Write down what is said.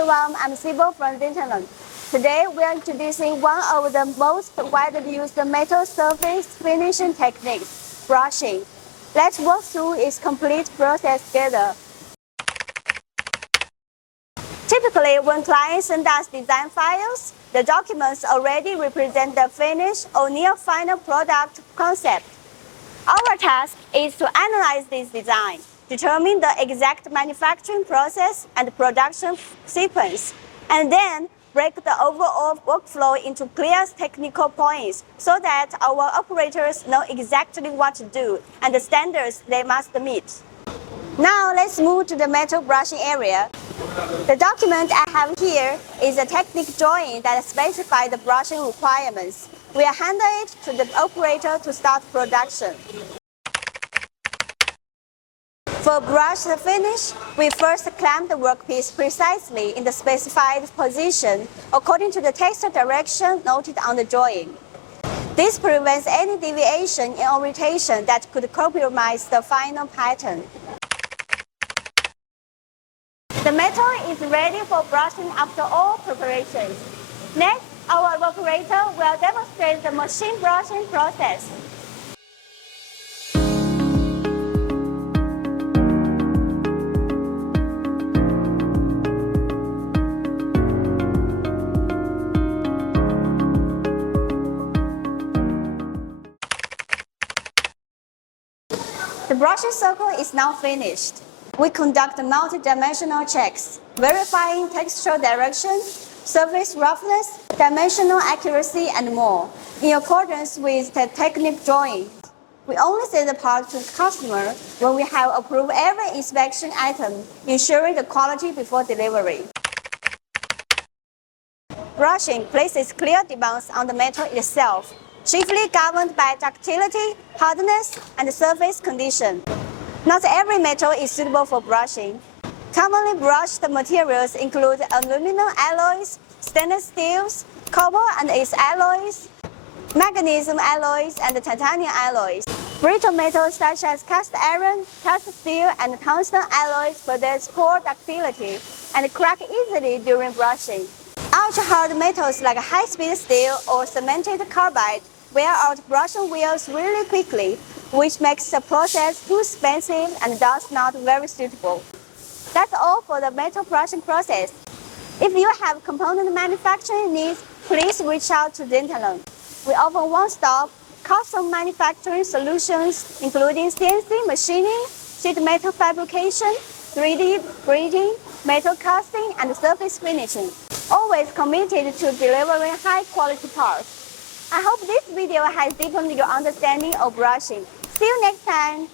everyone, I'm Sibyl from Zintilon. Today we are introducing one of the most widely used metal surface finishing techniques, brushing. Let's walk through its complete process together. Typically, when clients send us design files, the documents already represent the finished or near final product concept. Our task is to analyze this design, determine the exact manufacturing process and production sequence, and then break the overall workflow into clear technical points so that our operators know exactly what to do and the standards they must meet. Now let's move to the metal brushing area. The document I have here is a technique drawing that specifies the brushing requirements. We'll hand it to the operator to start production. For brush finish, we first clamp the workpiece precisely in the specified position according to the texture direction noted on the drawing. This prevents any deviation in orientation that could compromise the final pattern. The metal is ready for brushing after all preparations. Next, our operator will demonstrate the machine brushing process. The brushing circle is now finished. We conduct multi-dimensional checks, verifying texture direction, surface roughness, dimensional accuracy, and more, in accordance with the technique drawing. We only send the part to the customer when we have approved every inspection item, ensuring the quality before delivery. Brushing places clear demands on the metal itself, chiefly governed by ductility, hardness, and surface condition. Not every metal is suitable for brushing. Commonly brushed materials include aluminum alloys, stainless steels, copper and its alloys, magnesium alloys, and titanium alloys. Brittle metals such as cast iron, cast steel, and tungsten alloys possess poor ductility and crack easily during brushing. Ultra-hard metals like high-speed steel or cemented carbide wear out brushing wheels really quickly, which makes the process too expensive and thus not very suitable. That's all for the metal brushing process. If you have component manufacturing needs, please reach out to Zintilon. We offer one-stop, custom manufacturing solutions, including CNC machining, sheet metal fabrication, 3D printing, metal casting, and surface finishing. Always committed to delivering high-quality parts. I hope this video has deepened your understanding of brushing. See you next time!